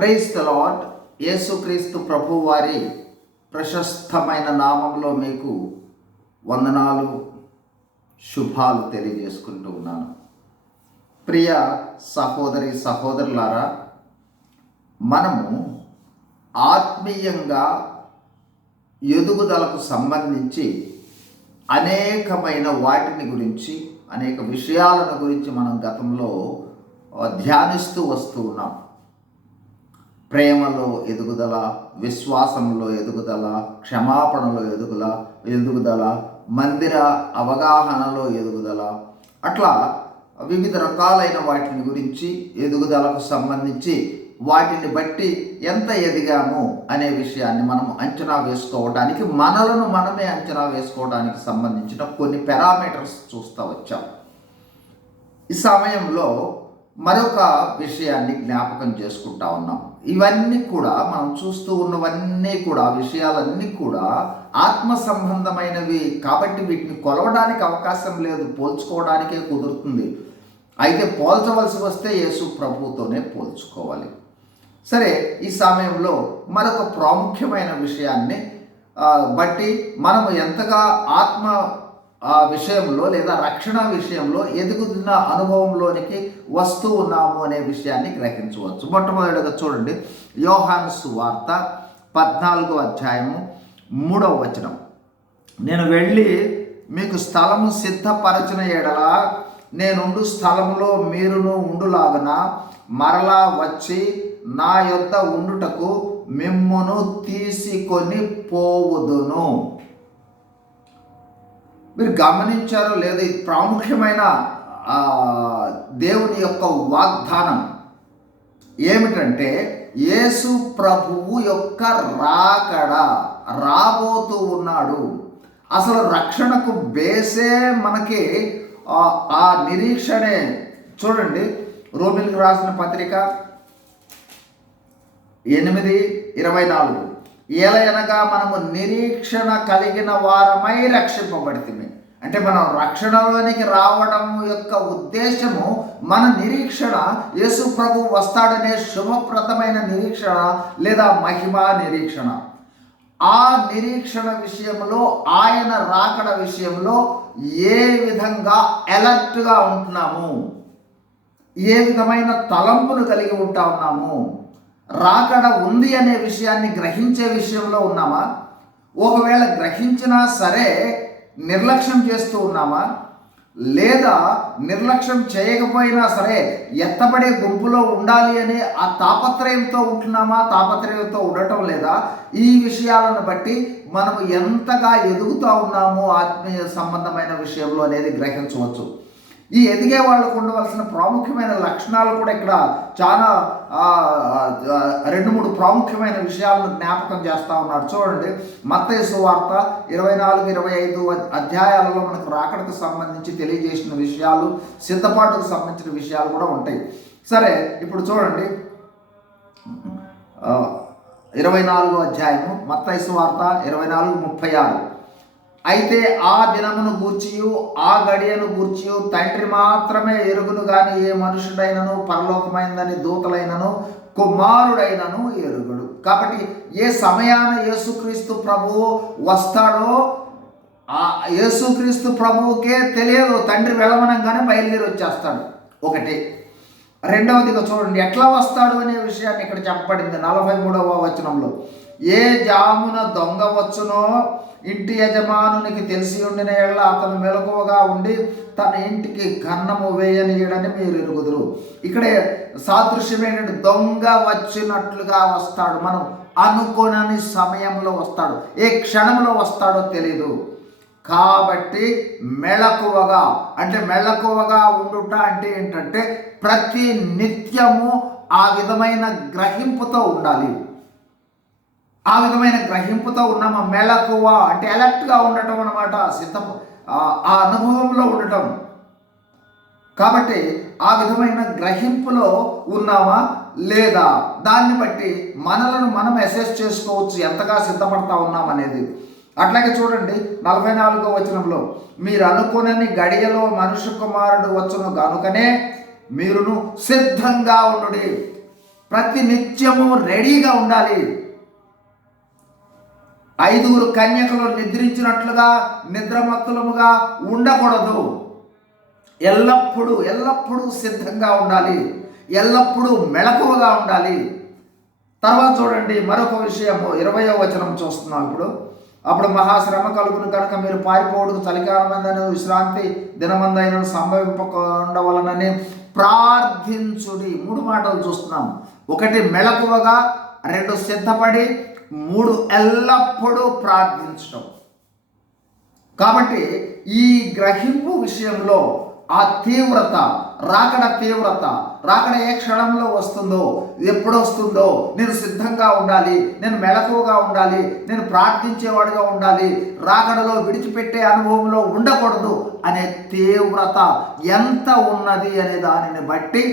Praise the lord. యేసుక్రీస్తు ప్రభు వారి ప్రశస్తమైన నామంలో మీకు వందనాలు, శుభాలు తెలియజేసుకుంటూ ఉన్నాను. ప్రియ సహోదరి సహోదరులారా, మనము ఆత్మీయంగా ఎదుగుదలకు సంబంధించి అనేకమైన వాటిని గురించి, అనేక విషయాలను గురించి మనం గతంలో ధ్యానిస్తూ వస్తూ ఉన్నాం. ప్రేమలో ఎదుగుదల, విశ్వాసంలో ఎదుగుదల, క్షమాపణలో ఎదుగుదల, మందిర అవగాహనలో ఎదుగుదల, అట్లా వివిధ రకాలైన వాటిని గురించి, ఎదుగుదలకు సంబంధించి వాటిని బట్టి ఎంత ఎదిగాము అనే విషయాన్ని మనం అంచనా వేసుకోవడానికి, మనలను మనమే అంచనా వేసుకోవడానికి సంబంధించిన కొన్ని పారామీటర్స్ చూస్తూ వచ్చాం. ఈ సమయంలో మరొక విషయాన్ని జ్ఞాపకం చేసుకుంటా ఉన్నాం. ఇవన్నీ కూడా మనం చూస్తూ ఉన్నవన్నీ కూడా, విషయాలన్నీ కూడా ఆత్మ సంబంధమైనవి కాబట్టి వీటిని కొలవడానికి అవకాశం లేదు, పోల్చుకోవడానికే కుదురుతుంది. అయితే పోల్చవలసి వస్తే యేసు ప్రభువుతోనే పోల్చుకోవాలి. సరే, ఈ సమయంలో మరొక ప్రాముఖ్యమైన విషయాన్ని బట్టి మనము ఎంతగా ఆత్మ విషయంలో లేదా రక్షణ విషయంలో ఎదుగుతున్న అనుభవంలోనికి వస్తూ ఉన్నాము అనే విషయాన్ని గ్రహించవచ్చు. మొట్టమొదటిగా చూడండి, యోహాను సువార్త 14వ అధ్యాయము 3వ వచనం. నేను వెళ్ళి మీకు స్థలము సిద్ధపరచిన ఎడల నేనుండు స్థలములో మీరును ఉండులాగన మరలా వచ్చి నా యొద్ద ఉండుటకు మిమ్మును తీసుకొని పోవుదును. మీరు గమనించారో లేదా, ఇది ప్రాముఖ్యమైన దేవుని యొక్క వాగ్దానం ఏమిటంటే, యేసు ప్రభువు యొక్క రాకడ రాబోతూ ఉన్నాడు. అసలు రక్షణకు బేసే మనకి ఆ నిరీక్షణే. చూడండి, రోమిలకు రాసిన పత్రిక 8:24, ఏలయనగా మనము నిరీక్షణ కలిగిన వారమై రక్షింపబడితిమి. అంటే మనం రక్షణలోనికి రావడం యొక్క ఉద్దేశము, మన నిరీక్షణ యేసు ప్రభు వస్తాడనే శుభప్రదమైన నిరీక్షణ లేదా మహిమా నిరీక్షణ. ఆ నిరీక్షణ విషయంలో, ఆయన రాకడ విషయంలో ఏ విధంగా అలర్ట్గా ఉంటున్నాము, ఏ విధమైన తలంపును కలిగి ఉంటా ఉన్నాము, రాకడ ఉంది అనే విషయాన్ని గ్రహించే విషయంలో ఉన్నామా? ఒకవేళ గ్రహించినా సరే నిర్లక్ష్యం చేస్తూ ఉన్నామా? లేదా నిర్లక్ష్యం చేయకపోయినా సరే ఎత్తబడే గుంపులో ఉండాలి అనే ఆ తాపత్రయంతో ఉంటున్నామా? తాపత్రయంతో ఉండటం లేదా? ఈ విషయాలను బట్టి మనము ఎంతగా ఎదుగుతూ ఉన్నామో ఆత్మీయ సంబంధమైన విషయంలో అనేది గ్రహించవచ్చు. ఈ ఎదిగే వాళ్ళకు ఉండవలసిన ప్రాముఖ్యమైన లక్షణాలు కూడా ఇక్కడ చాలా 2-3 ప్రాముఖ్యమైన విషయాలను జ్ఞాపకం చేస్తూ ఉన్నాడు. చూడండి, మత్తయి సువార్త 24-25 అధ్యాయాలలో మనకు రాకడకు సంబంధించి తెలియజేసిన విషయాలు, సిద్ధపాటుకు సంబంధించిన విషయాలు కూడా ఉంటాయి. సరే, ఇప్పుడు చూడండి, 24వ అధ్యాయము మత్తయి సువార్త 24:36. అయితే ఆ దినమును గూర్చియు ఆ గడియను గూర్చియు తండ్రి మాత్రమే ఎరుగును గాని ఏ మనుషుడైనను పరలోకమైందని దూతలైనను కుమారుడైనను ఎరుగుడు. కాబట్టి ఏ సమయాన యేసుక్రీస్తు ప్రభువు వస్తాడో ఆ యేసుక్రీస్తు ప్రభువుకే తెలియదు. తండ్రి వెళ్ళమనంగానే బయలుదేరి వచ్చేస్తాడు. ఒకటి. రెండవదిగా చూడండి, ఎట్లా వస్తాడు అనే విషయాన్ని ఇక్కడ చెప్పబడింది 43వ వచనంలో. ఏ జామున దొంగ వచ్చునో ఇంటి యజమానునికి తెలిసి ఉండిన ఎడల అతను మెలకువగా ఉండి తన ఇంటికి కన్నము వేయనీయడని మీరు ఎరుగుదురు. ఇక్కడే సాదృశ్యమైన దొంగ వచ్చినట్లుగా వస్తాడు. మనం అనుకోనని సమయంలో వస్తాడు, ఏ క్షణంలో వస్తాడో తెలీదు. కాబట్టి మెలకువగా ఉండుట అంటే ఏంటంటే ప్రతి నిత్యము ఆ విధమైన గ్రహింపుతో ఉండాలి. ఆ విధమైన గ్రహింపుతో ఉన్నామా? మెలకువ అంటే అలర్ట్గా ఉండటం అన్నమాట, ఆ అనుభవంలో ఉండటం. కాబట్టి ఆ విధమైన గ్రహింపులో ఉన్నామా లేదా, దాన్ని బట్టి మనలను మనం అసెస్ చేసుకోవచ్చు ఎంతగా సిద్ధపడతా ఉన్నామనేది. అట్లాగే చూడండి, 44వ వచనంలో, మీరు అనుకునని గడియలో మనుష్య కుమారుడు వచ్చును గనుకనే మీరును సిద్ధంగా ఉండుడి. ప్రతి నిత్యము రెడీగా ఉండాలి. 5 కన్యకలు నిద్రించినట్లుగా నిద్రమత్తులముగా ఉండకూడదు. ఎల్లప్పుడూ సిద్ధంగా ఉండాలి. ఎల్లప్పుడూ మెళకువగా ఉండాలి. తర్వాత చూడండి మరొక విషయము, 20వ వచనం చూస్తున్నాం ఇప్పుడు. అప్పుడు మహాశ్రమ కలుగును కనుక మీరు పారిపోవడానికి చలికాలమందైన విశ్రాంతి దినమందైన సంభవింపకుండవలనని ప్రార్థించుడి. 3 మాటలు చూస్తున్నాం. 1 మెళకువగా, 2 సిద్ధపడి, 3 ఎల్లప్పుడూ ప్రార్థించడం. కాబట్టి ఈ గ్రహింపు విషయంలో ఆ తీవ్రత, రాకడ ఏ క్షణంలో వస్తుందో, ఎప్పుడు వస్తుందో, నేను సిద్ధంగా ఉండాలి, నేను మెళకువగా ఉండాలి, నేను ప్రార్థించేవాడిగా ఉండాలి, రాకడలో విడిచిపెట్టే అనుభవంలో ఉండకూడదు అనే తీవ్రత ఎంత ఉన్నది అనే దానిని బట్టి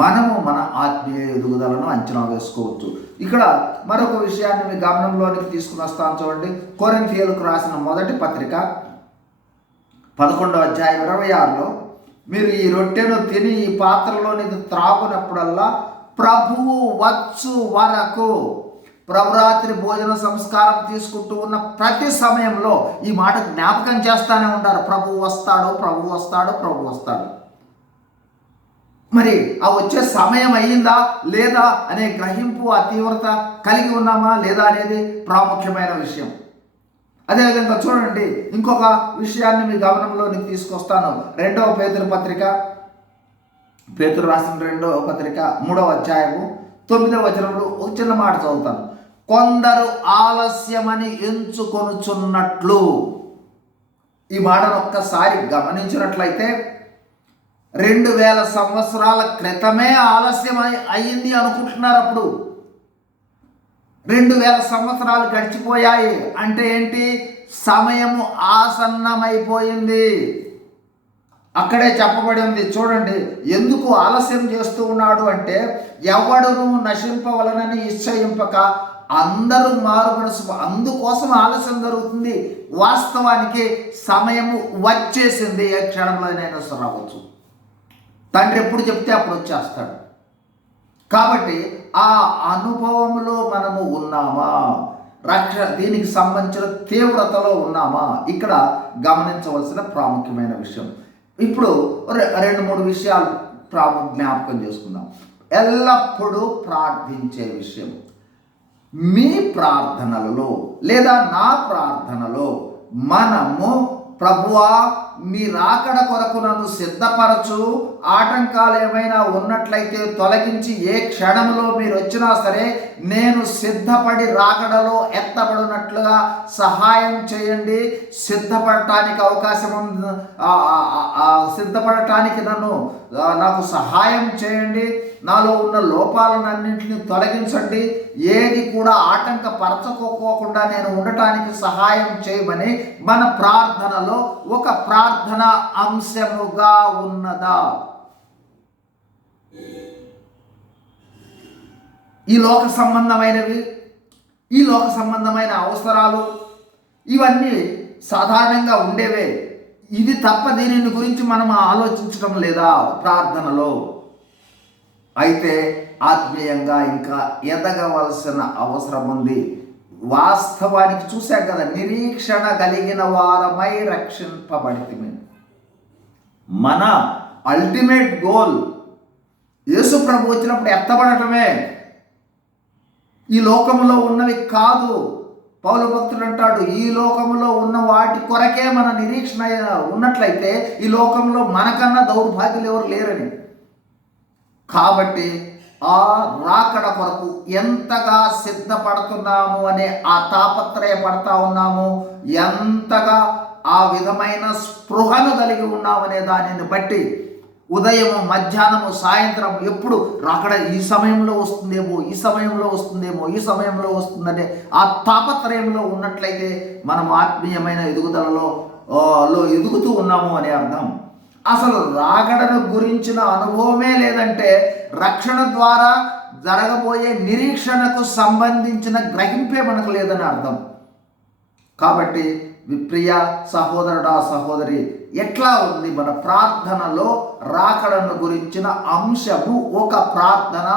మనము మన ఆత్మీయ ఎదుగుదలను అంచనా వేసుకోవచ్చు. ఇక్కడ మరొక విషయాన్ని మీ గమనంలోనికి తీసుకుని వస్తాను చూడండి. కొరింథీయులకు రాసిన మొదటి పత్రిక 11వ అధ్యాయం 26లో, మీరు ఈ రొట్టెను తిని ఈ పాత్రలోని త్రాగునప్పుడల్లా ప్రభువు వచ్చు వరకు, ప్రభురాత్రి భోజన సంస్కారం తీసుకుంటూ ఉన్న ప్రతి సమయంలో ఈ మాట జ్ఞాపకం చేస్తానే ఉంటారు. ప్రభువు వస్తాడు. మరి ఆ వచ్చే సమయం అయ్యిందా లేదా అనే గ్రహింపు, ఆ తీవ్రత కలిగి ఉన్నామా లేదా అనేది ప్రాముఖ్యమైన విషయం. అదేవిధంగా చూడండి ఇంకొక విషయాన్ని మీ గమనంలోనికి తీసుకొస్తాను. 2వ పేతురు పత్రిక, పేతురు రాసిన 2వ పత్రిక 3వ అధ్యాయము 9వ వచనంలో ఒక చిన్న మాట చదువుతాను. కొందరు ఆలస్యమని ఎంచుకొనుచున్నట్లు. ఈ మాటను ఒక్కసారి గమనించినట్లయితే 2000 సంవత్సరాల క్రితమే ఆలస్యం అయ్యింది అనుకుంటున్నారు. అప్పుడు 2000 సంవత్సరాలు గడిచిపోయాయి అంటే ఏంటి? సమయము ఆసన్నమైపోయింది. అక్కడే చెప్పబడి ఉంది చూడండి. ఎందుకు ఆలస్యం చేస్తూ ఉన్నాడు అంటే, ఎవడును నశింపవలనని నిశ్చయింపక అందరూ మారు మనసు, అందుకోసం ఆలస్యం జరుగుతుంది. వాస్తవానికి సమయము వచ్చేసింది. ఏ క్షణంలోనైనా రావచ్చు. తండ్రి ఎప్పుడు చెప్తే అప్పుడు వచ్చేస్తాడు. కాబట్టి ఆ అనుభవంలో మనము ఉన్నామా? దీనికి సంబంధించిన తీవ్రతలో ఉన్నామా? ఇక్కడ గమనించవలసిన ప్రాముఖ్యమైన విషయం. ఇప్పుడు 2-3 విషయాలు జ్ఞాపకం చేసుకుందాం. ఎల్లప్పుడూ ప్రార్థించే విషయం. మీ ప్రార్థనలలో లేదా నా ప్రార్థనలో మనము, ప్రభువా మీ రాకడ కొరకు నన్ను సిద్ధపరచు, ఆటంకాలు ఏమైనా ఉన్నట్లయితే తొలగించి, ఏ క్షణంలో మీరు వచ్చినా సరే నేను సిద్ధపడి రాకడలో ఎత్తబడినట్లుగా సహాయం చేయండి. సిద్ధపడటానికి సిద్ధపడటానికి నాకు సహాయం చేయండి. నాలో ఉన్న లోపాలన్నింటినీ తొలగించండి. ఏది కూడా ఆటంకపరచుకోకుండా నేను ఉండటానికి సహాయం చేయమని మన ప్రార్థనలో ఒక ప్రార్థన అంశముగా ఉన్నదా? ఈ లోక సంబంధమైనవి, ఈ లోక సంబంధమైన అవసరాలు ఇవన్నీ సాధారణంగా ఉండేవే. ఇది తప్ప దీనిని గురించి మనం ఆలోచించడం లేదా ప్రార్థనలో? అయితే ఆత్మీయంగా ఇంకా ఎదగవలసిన అవసరం ఉంది. వాస్తవానికి చూశాం కదా, నిరీక్షణ కలిగిన వారమై రక్షింపబడితిమి. మన అల్టిమేట్ గోల్ యేసు ప్రభు వచ్చినప్పుడు ఎత్తబడటమే. ఈ లోకములో ఉన్నవి కాదు. పౌలు భక్తుడు అంటాడు, ఈ లోకములో ఉన్న వాటి కొరకే మన నిరీక్షణ ఉన్నట్లయితే ఈ లోకంలో మనకన్నా దౌర్భాగ్యులు ఎవరు లేరని. కాబట్టి ఆ రాకడ కొరకు ఎంతగా సిద్ధపడుతున్నాము అనే ఆ తాపత్రయపడతా ఉన్నాము, ఎంతగా ఆ విధమైన స్పృహను కలిగి ఉన్నామనే దానిని బట్టి ఉదయము, మధ్యాహ్నము, సాయంత్రం ఎప్పుడు రాకడ ఈ సమయంలో వస్తుందేమో, ఈ సమయంలో వస్తుందేమో, ఈ సమయంలో వస్తుందనే ఆ తాపత్రయంలో ఉన్నట్లయితే మనం ఆత్మీయమైన ఎదుగుదలలో ఎదుగుతూ ఉన్నాము అనే అర్థం. అసలు రాకడను గురించిన అనుభవమే లేదంటే రక్షణ ద్వారా జరగబోయే నిరీక్షణకు సంబంధించిన గ్రహింపే మనకు లేదని అర్థం. కాబట్టి ప్రియ సహోదరుడా సహోదరి, ఎట్లా ఉంది మన ప్రార్థనలో రాకడను గురించిన అంశము ఒక ప్రార్థన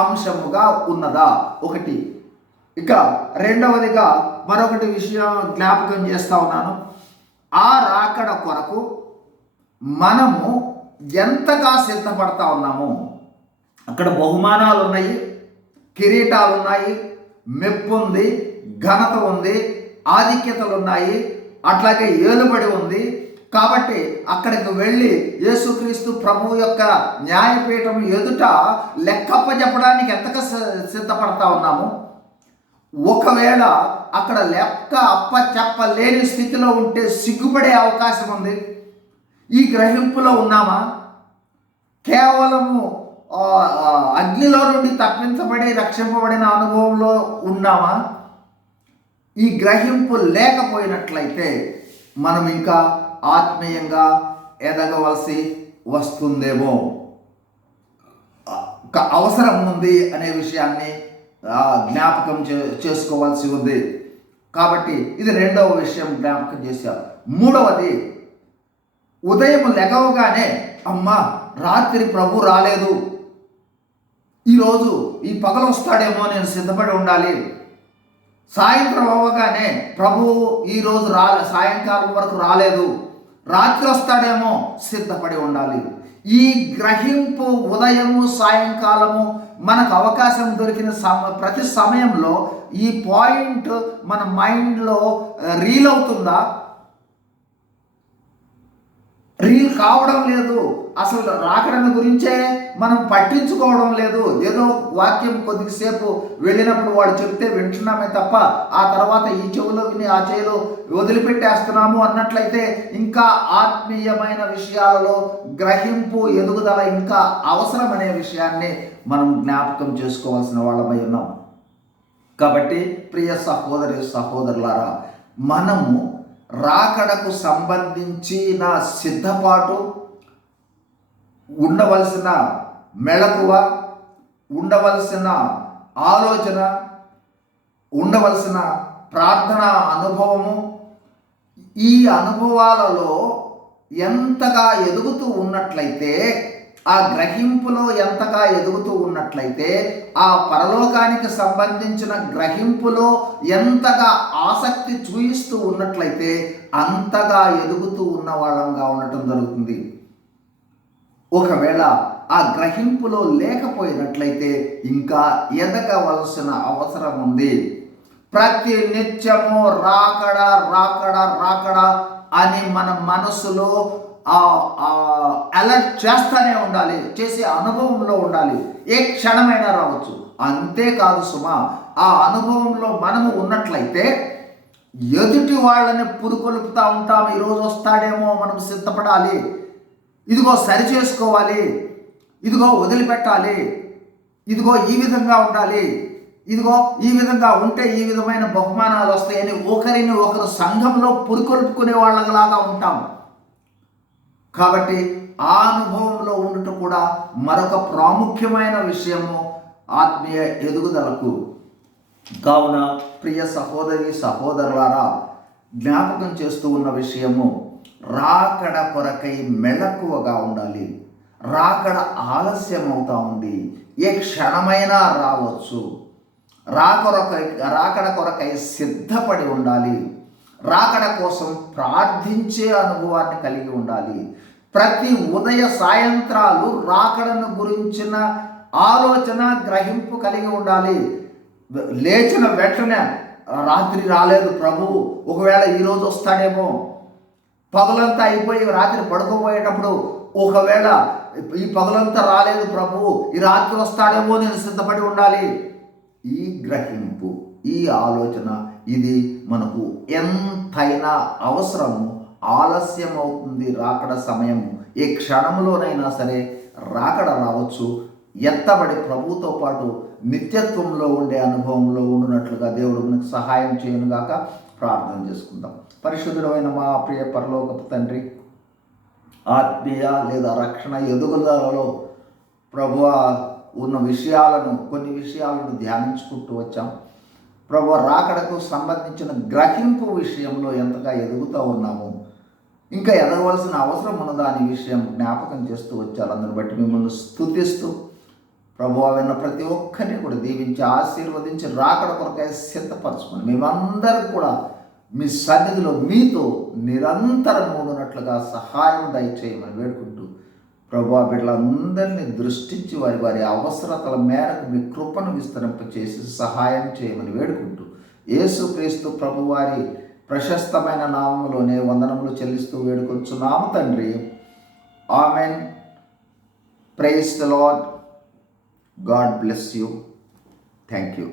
అంశముగా ఉన్నదా? ఒకటి. ఇక రెండవదిగా మరొకటి విషయం జ్ఞాపకం చేస్తా ఉన్నాను. ఆ రాకడ కొరకు మనము ఎంతగా సిద్ధపడతా ఉన్నాము? అక్కడ బహుమానాలు ఉన్నాయి, కిరీటాలు ఉన్నాయి, మెప్పు ఉంది, ఘనత ఉంది, ఆధిక్యతలు ఉన్నాయి, అట్లాగే ఏలుబడి ఉంది. కాబట్టి అక్కడికి వెళ్ళి యేసుక్రీస్తు ప్రభువు యొక్క న్యాయపీఠం ఎదుట లెక్కప్పచెప్పడానికి ఎంతగా సిద్ధపడతా ఉన్నాము? ఒకవేళ అక్కడ లెక్క చెప్పలేని స్థితిలో ఉంటే సిగ్గుపడే అవకాశం ఉంది. ఈ గ్రహింపులో ఉన్నామా? కేవలము అగ్నిలో నుండి తప్పించబడి రక్షింపబడిన అనుభవంలో ఉన్నామా? ఈ గ్రహింపు లేకపోయినట్లయితే మనం ఇంకా ఆత్మీయంగా ఎదగవలసి వస్తుందేమో, అవసరం ఉంది అనే విషయాన్ని జ్ఞాపకం చేసుకోవాల్సి ఉంది. కాబట్టి ఇది రెండవ విషయం జ్ఞాపకం చేశారు. మూడవది, ఉదయం లెగవగానే అమ్మా రాత్రి ప్రభు రాలేదు, ఈరోజు ఈ పగలు వస్తాడేమో, నేను సిద్ధపడి ఉండాలి. సాయంత్రం అవ్వగానే ప్రభువు ఈరోజు సాయంకాలం వరకు రాలేదు, రాత్రి వస్తాడేమో, సిద్ధపడి ఉండాలి. ఈ గ్రహింపు ఉదయము సాయంకాలము మనకు అవకాశం దొరికిన ప్రతి సమయంలో ఈ పాయింట్ మన మైండ్లో రీల్ అవుతుందా? రీల్ కావడం లేదు. అసలు రాకడని గురించే మనం పట్టించుకోవడం లేదు. ఏదో వాక్యం కొద్దిసేపు వెళ్ళినప్పుడు వాడు చెప్తే వింటున్నామే తప్ప ఆ తర్వాత ఈ చెవులో విని ఆ చెవిలో వదిలిపెట్టేస్తున్నాము అన్నట్లయితే ఇంకా ఆత్మీయమైన విషయాలలో గ్రహింపు ఎదుగుదల ఇంకా అవసరం అనే విషయాన్ని మనం జ్ఞాపకం చేసుకోవాల్సిన వాళ్ళమై ఉన్నాం. కాబట్టి ప్రియ సహోదరి సహోదరులారా, మనము రాకడకు సంబంధించిన సిద్ధపాటు, ఉండవలసిన మెళకువ, ఉండవలసిన ఆలోచన, ఉండవలసిన ప్రార్థన అనుభవము, ఈ అనుభవాలలో ఎంతగా ఎదుగుతూ ఉన్నట్లయితే, ఆ గ్రహింపులో ఎంతగా ఎదుగుతూ ఉన్నట్లయితే, ఆ పరలోకానికి సంబంధించిన గ్రహింపులో ఎంతగా ఆసక్తి చూయిస్తూ ఉన్నట్లయితే అంతగా ఎదుగుతూ ఉన్న వాళ్ళంగా ఉండటం జరుగుతుంది. ఒకవేళ ఆ గ్రహింపులో లేకపోయినట్లయితే ఇంకా ఎదగవలసిన అవసరం ఉంది. ప్రతి నిత్యము రాకడ రాకడ రాకడ అని మన మనసులో అలర్ట్ చేస్తూనే ఉండాలి, చేసే అనుభవంలో ఉండాలి. ఏ క్షణమైనా రావచ్చు. అంతేకాదు సుమా, ఆ అనుభవంలో మనము ఉన్నట్లయితే ఎదుటి వాళ్ళని పురుకొలుపుతూ ఉంటాం. ఈరోజు వస్తాడేమో, మనం సిద్ధపడాలి, ఇదిగో సరి చేసుకోవాలి, ఇదిగో వదిలిపెట్టాలి, ఇదిగో ఈ విధంగా ఉండాలి, ఇదిగో ఈ విధంగా ఉంటే ఈ విధమైన బహుమానాలు వస్తాయని ఒకరిని ఒకరు సంఘంలో పురుకొల్పుకునే వాళ్ళలాగా ఉంటాం. కాబట్టి ఆ అనుభవంలో ఉండటం కూడా మరొక ప్రాముఖ్యమైన విషయము ఆత్మీయ ఎదుగుదలకు. కావున ప్రియ సహోదరి సహోదరులారా, జ్ఞాపకం చేస్తూ ఉన్న విషయము, రాకడ కొరకై మెళకువగా ఉండాలి. రాకడ ఆలస్యం అవుతా ఉంది, ఏ క్షణమైనా రావచ్చు. రాకడ కొరకై సిద్ధపడి ఉండాలి. రాకడ కోసం ప్రార్థించే అనుభవాన్ని కలిగి ఉండాలి. ప్రతి ఉదయ సాయంత్రాలు రాకడను గురించిన ఆలోచన గ్రహింపు కలిగి ఉండాలి. లేచిన వెంటనే రాత్రి రాలేదు ప్రభు, ఒకవేళ ఈరోజు వస్తాడేమో, పగలంతా అయిపోయి రాత్రి పడుకోబోయేటప్పుడు ఒకవేళ ఈ పగలంతా రాలేదు ప్రభు, ఈ రాత్రి వస్తాడేమో, నేను సిద్ధపడి ఉండాలి. ఈ గ్రహింపు, ఈ ఆలోచన, ఇది మనకు ఎంతైనా అవసరము. ఆలస్యం అవుతుంది రాకడ సమయం, ఏ క్షణంలోనైనా సరే రాకడ రావచ్చు. ఎత్తబడి ప్రభుతో పాటు నిత్యత్వంలో ఉండే అనుభవంలో ఉండునట్లుగా దేవుడు మనకు సహాయం చేయనుగాక. ప్రార్థన చేసుకుందాం. పరిశుద్ధుడైన మా ప్రియ పరలోకపు తండ్రి, ఆత్మీయ లేదా రక్షణ ఎదుగుదలలో ప్రభువా ఉన్న విషయాలను, కొన్ని విషయాలను ధ్యానించుకుంటూ వచ్చాం. ప్రభు రాకడకు సంబంధించిన గ్రహింపు విషయంలో ఎంతగా ఎదుగుతూ ఉన్నాము, ఇంకా ఎదగవలసిన అవసరం ఉన్నదా అనే విషయం జ్ఞాపకం చేస్తూ వచ్చారు. అందుని బట్టి మిమ్మల్ని స్తుతిస్తూ ప్రభువా విన్న ప్రతి ఒక్కరిని కూడా దీవించి ఆశీర్వదించి రాకడ కొరకై సిద్ధపరచుకొని మేమందరం కూడా మీ సన్నిధిలో మీతో నిరంతరం ఉండునట్లుగా సహాయం దయచేయమని వేడుకుంటూ ప్రభువా బిడ్డలందరినీ దృష్టించి వారి వారి అవసరతల మేరకు మీ కృపను విస్తరింపచేసి సహాయం చేయమని వేడుకుంటూ యేసుక్రీస్తు ప్రభువారి ప్రశస్తమైన నామములోనే వందనములు చెల్లిస్తూ వేడుకొచ్చున్నాము తండ్రి. Amen. Praise the Lord. God bless you. Thank you.